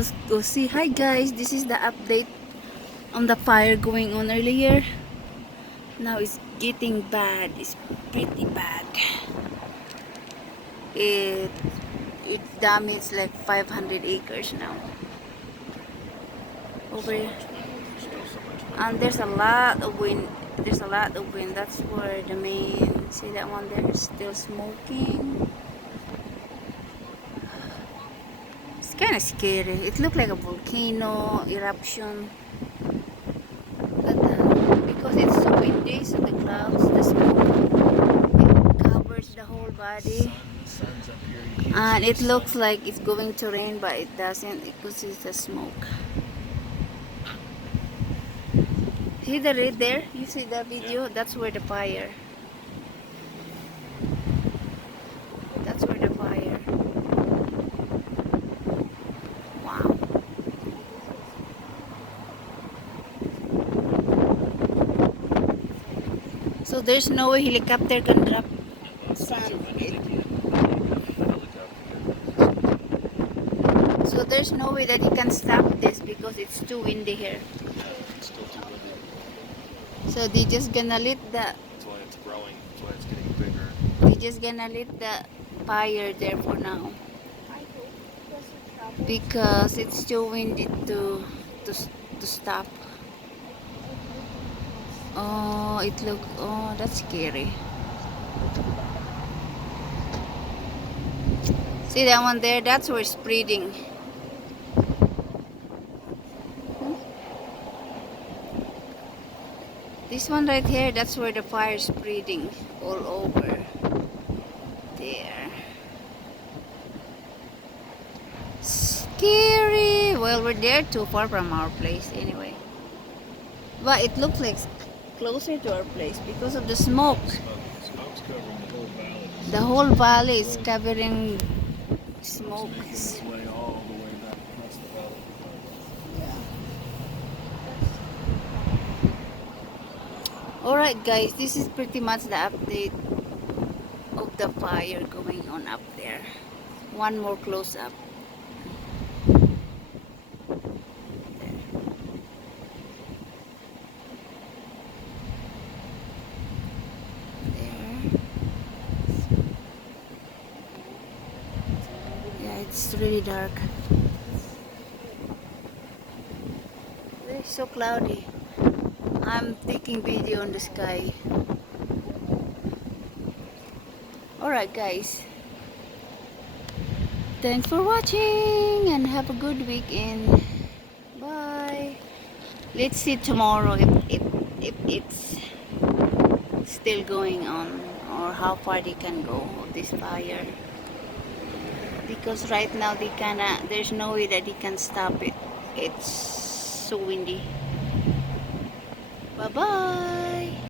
Let's go see. Hi guys, this is the update on the fire going on earlier. Now it's getting bad. It's pretty bad. It damaged like 500 acres now. Over here. And there's a lot of wind. There's a lot of wind. That's where the main. See that one there is still smoking. It's kind of scary. It looked like a volcano eruption. But because it's so windy, so the clouds, the smoke, it covers the whole body. And it looks like it's going to rain, but it doesn't because it's the smoke. See the red there? You see the video? That's where the fire. That's where the fire. Wow. So there's no way helicopter can drop sand. So there's no way that he can stop this because it's too windy here. So they just gonna let the. That's why it's growing. That's why it's getting bigger. They just gonna let the fire there for now. Because it's too windy to stop. Oh, it look. Oh, that's scary. See that one there? That's where it's spreading. This one right here, that's where the fire is spreading all over. There. Scary. Well, we're there too far from our place anyway. But it looks like closer to our place because of the smoke. Smoke's covering the whole valley. The whole valley is covering smoke. It's making its way all the way back across the valley. Alright guys, this is pretty much the update of the fire going on up there. One more close up. It's really dark. It's so cloudy. I'm taking video on the sky. Alright guys. Thanks for watching and have a good weekend. Bye. Let's see tomorrow if it's still going on or how far they can go of this fire. Because right now there's no way that he can stop it. It's so windy. Bye bye.